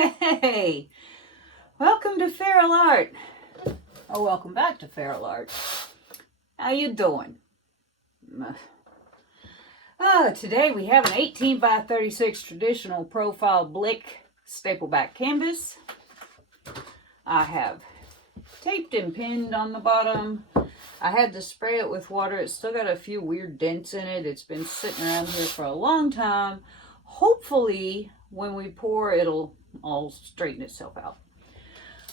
Hey, welcome to feralart. Oh, welcome back to feralart. How you doing? Today we have an 18 by 36 traditional profile Blick staple back canvas. I have taped and pinned on the bottom. I had to spray it with water. It's still got a few weird dents in it. It's been sitting around here for a long time. Hopefully when we pour, it'll all straighten itself out.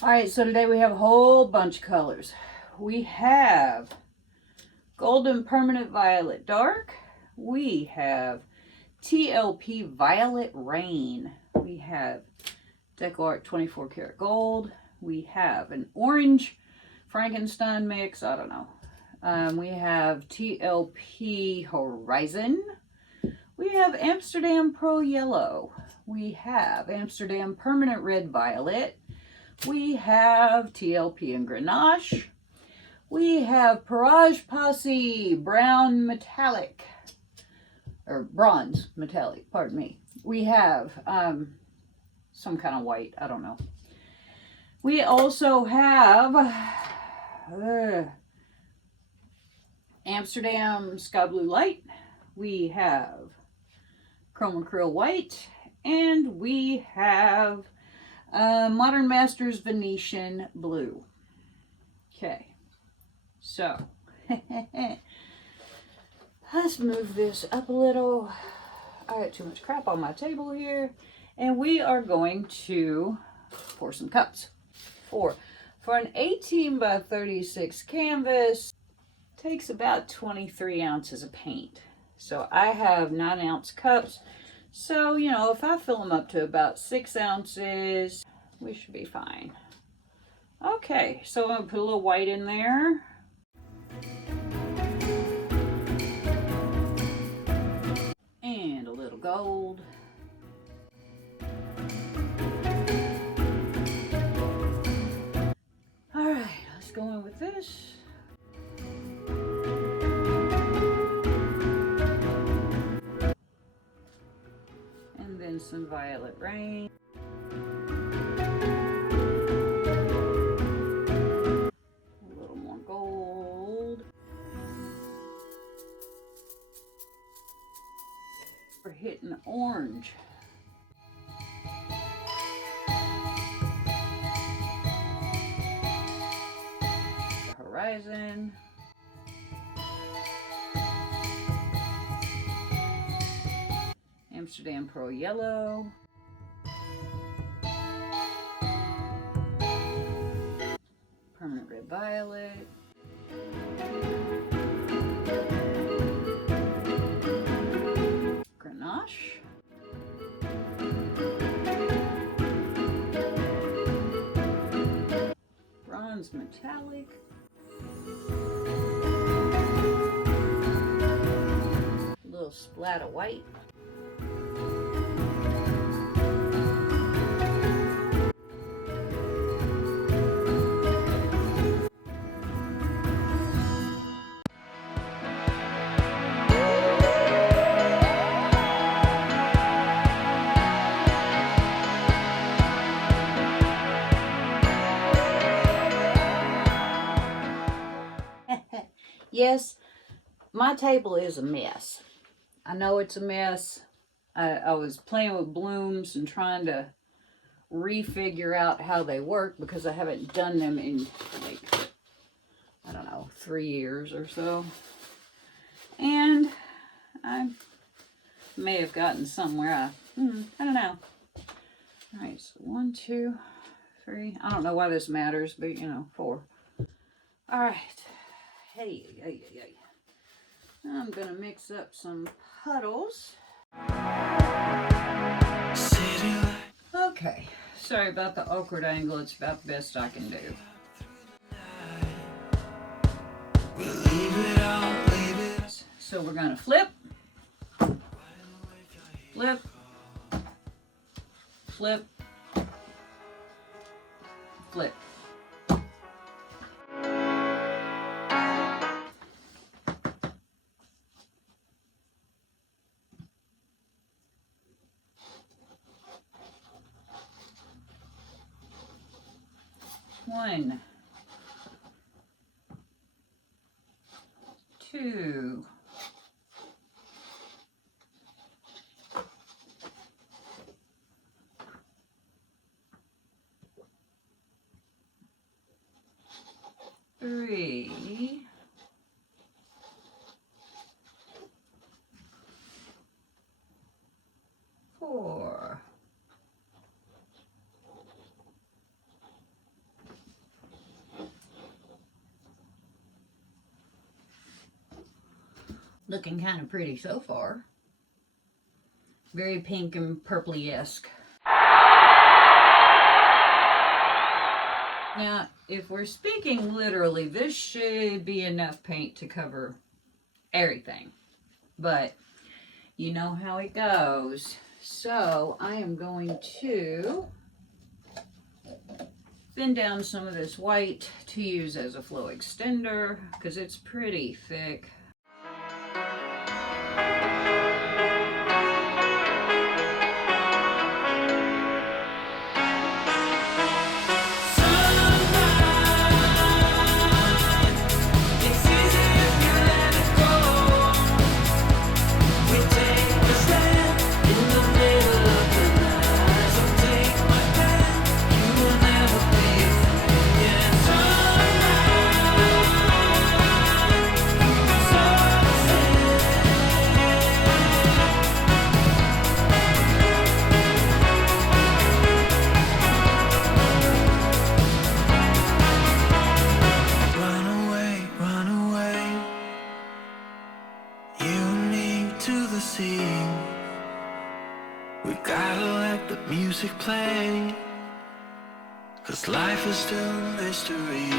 All right, so today we have a whole bunch of colors. We have Golden Permanent Violet Dark. We have TLP Violet Rain. We have DecoArt 24 karat gold. We have an orange Frankenstein mix. I don't know. We have TLP Horizon. We have Amsterdam Pro Yellow. We have Amsterdam Permanent Red Violet. We have TLP and Grenache. We have Parage Posse Brown Metallic, or Bronze Metallic, pardon me. We have some kind of white, I don't know. We also have Amsterdam Sky Blue Light. We have Chrome Acrylic White. And we have Modern Masters Venetian Blue. Okay, so let's move this up a little. I got too much crap on my table here. And we are going to pour some cups. For an 18 by 36 canvas, takes about 23 ounces of paint. So I have 9-ounce cups. So, you know, if I fill them up to about 6 ounces, we should be fine. Okay, so I'm going to put a little white in there. And a little gold. All right, let's go in with this. And then some Violet Rain. A little more gold. We're hitting orange. The Horizon. Amsterdam Pro Yellow. Permanent Red Violet. Grenache. Bronze Metallic. A little splat of white. Yes, my table is a mess. I know it's a mess. I was playing with blooms and trying to refigure out how they work because I haven't done them in, like, I don't know, 3 years or so. And I may have gotten somewhere. I don't know. All right, so 1, 2, 3. I don't know why this matters, but, you know, 4. All right. Hey. I'm going to mix up some puddles. Okay. Sorry about the awkward angle. It's about the best I can do. So we're going to flip, flip, flip, flip. 1, 2, 3, 4, 'Looking kind of pretty so far. Very pink and purpley-esque. Now, if we're speaking literally, this should be enough paint to cover everything. But you know how it goes. So I am going to thin down some of this white to use as a flow extender because it's pretty thick. Play, 'cause life is still a mystery.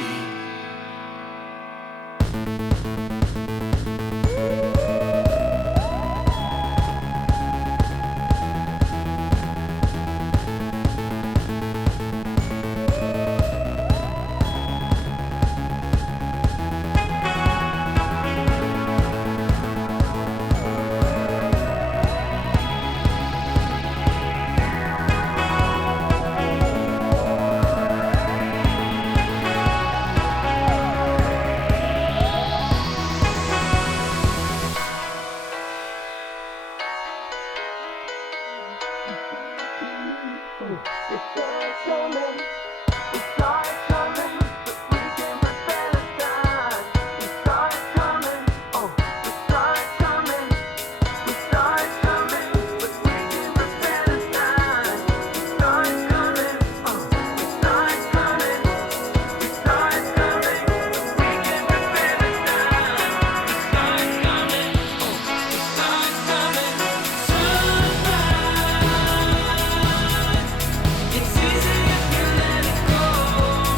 It's easy if you let it go.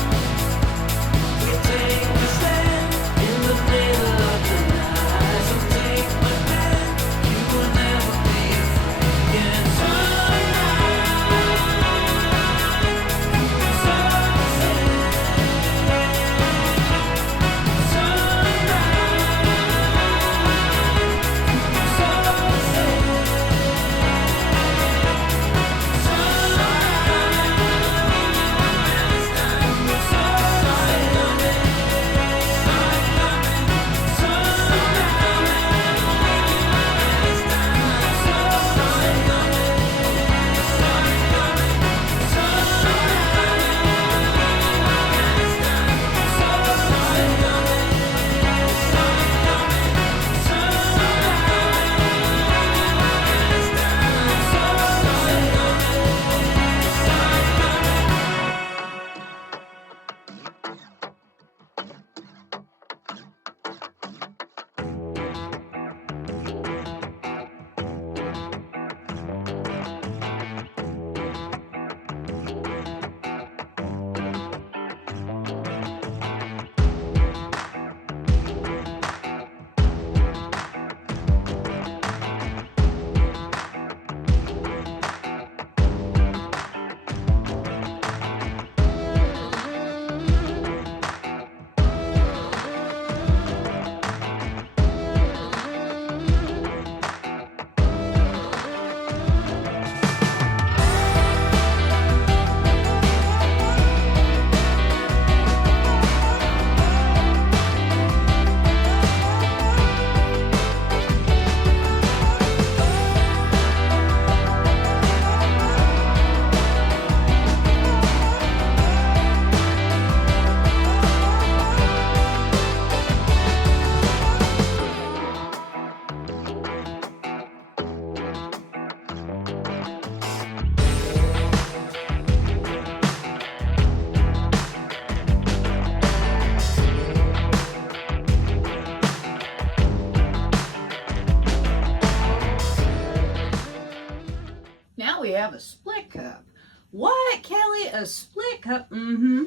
cup. What, Kelly? A split cup? Mm-hmm.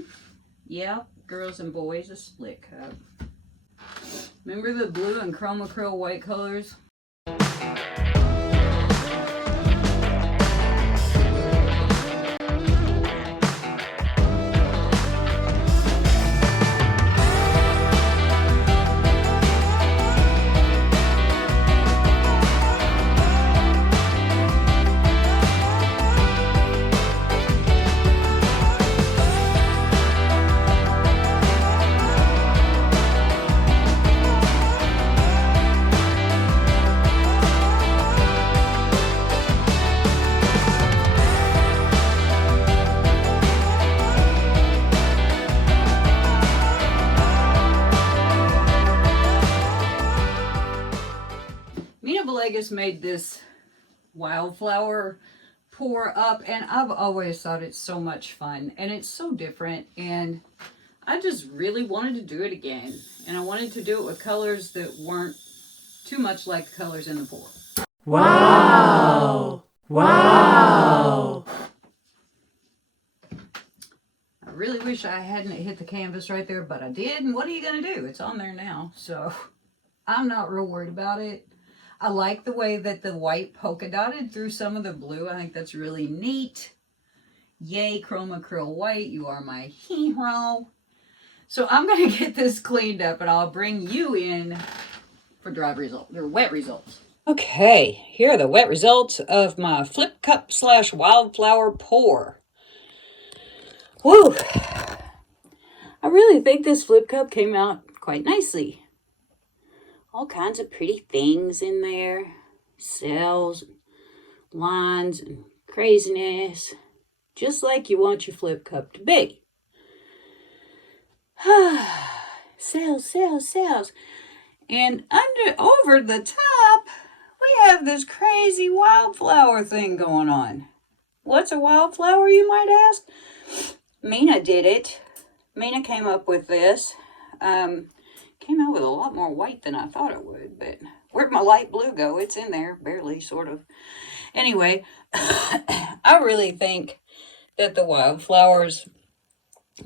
Yeah, girls and boys, a split cup. Remember the blue and chroma acrylic white colors? Made this Wildflower pour up, and I've always thought it's so much fun, and it's so different, and I just really wanted to do it again, and I wanted to do it with colors that weren't too much like the colors in the pour. Wow! Wow! I really wish I hadn't hit the canvas right there, but I did, and what are you going to do? It's on there now, so I'm not real worried about it. I like the way that the white polka dotted through some of the blue. I think that's really neat. Yay, chroma acrylic white. You are my hero. So I'm going to get this cleaned up and I'll bring you in for dry results, or wet results. Okay, here are the wet results of my flip cup / wildflower pour. Woo! I really think this flip cup came out quite nicely. All kinds of pretty things in there. Cells, lines, and craziness. Just like you want your flip cup to be. Cells, cells, cells. And over the top, we have this crazy wildflower thing going on. What's a wildflower, you might ask? Mina did it. Mina came up with this. Came out with a lot more white than I thought it would, but where'd my light blue go? It's in there, barely, sort of. Anyway, I really think that the wildflowers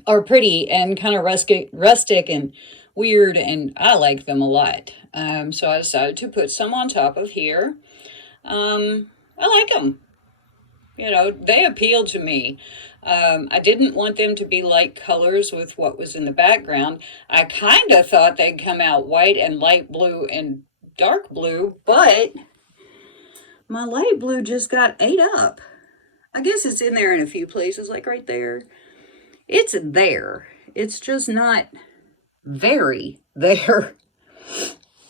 are pretty and kind of rustic and weird, and I like them a lot. So I decided to put some on top of here. I like them. You know, they appeal to me. I didn't want them to be light colors with what was in the background. I kind of thought they'd come out white and light blue and dark blue, but my light blue just got ate up. I guess it's in there in a few places, like right there. It's there. It's just not very there.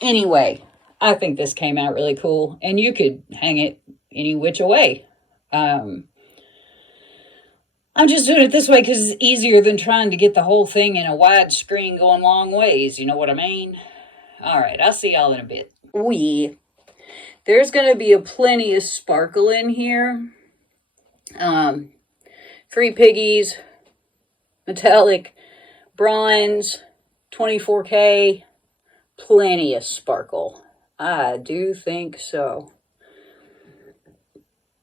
Anyway, I think this came out really cool, and you could hang it any which way. I'm just doing it this way because it's easier than trying to get the whole thing in a wide screen going long ways. You know what I mean? All right, I'll see y'all in a bit. Oh, yeah. There's going to be a plenty of sparkle in here. Free Piggies, metallic, bronze, 24K, plenty of sparkle. I do think so.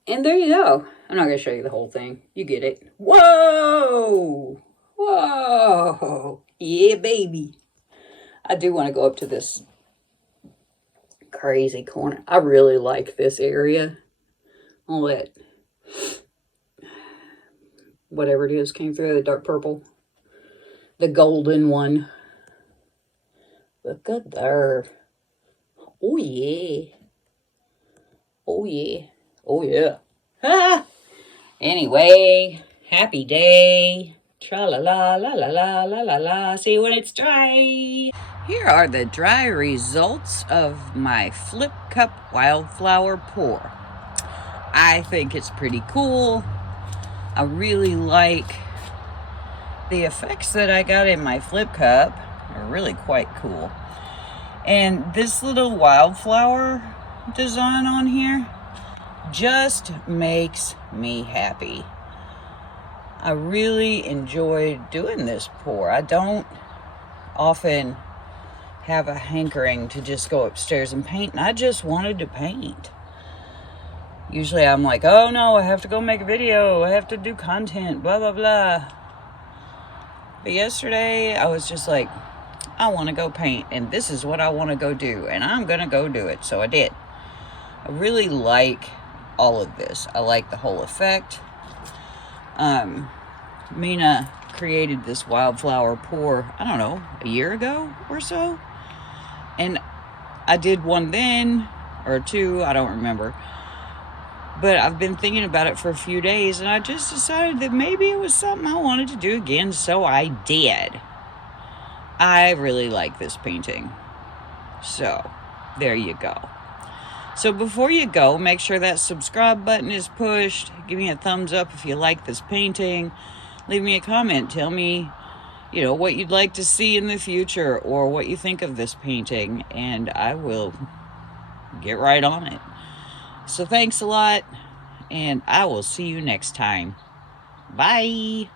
And there you go. I'm not going to show you the whole thing. You get it. Whoa! Whoa! Yeah, baby. I do want to go up to this crazy corner. I really like this area. I'll let whatever it is came through, the dark purple. The golden one. Look at there. Oh, yeah. Oh, yeah. Oh, yeah. Ah! Anyway, happy day. Tra-la-la, la-la-la, la-la-la. See you when it's dry. Here are the dry results of my Flip Cup Wildflower pour. I think it's pretty cool. I really like the effects that I got in my Flip Cup. They're really quite cool. And this little wildflower design on here just makes me happy. I really enjoyed doing this pour. I don't often have a hankering to just go upstairs and paint, and I just wanted to paint. Usually I'm like, oh no, I have to go make a video. I have to do content, blah, blah, blah. But yesterday I was just like, I want to go paint and this is what I want to go do. And I'm going to go do it. So I did. I really like all of this. I like the whole effect. Mina created this wildflower pour, I don't know, a year ago or so. And I did one then, or two, I don't remember. But I've been thinking about it for a few days, and I just decided that maybe it was something I wanted to do again, so I did. I really like this painting. So, there you go. So before you go, make sure that subscribe button is pushed. Give me a thumbs up if you like this painting. Leave me a comment. Tell me, what you'd like to see in the future or what you think of this painting, and I will get right on it. So thanks a lot, and I will see you next time. Bye.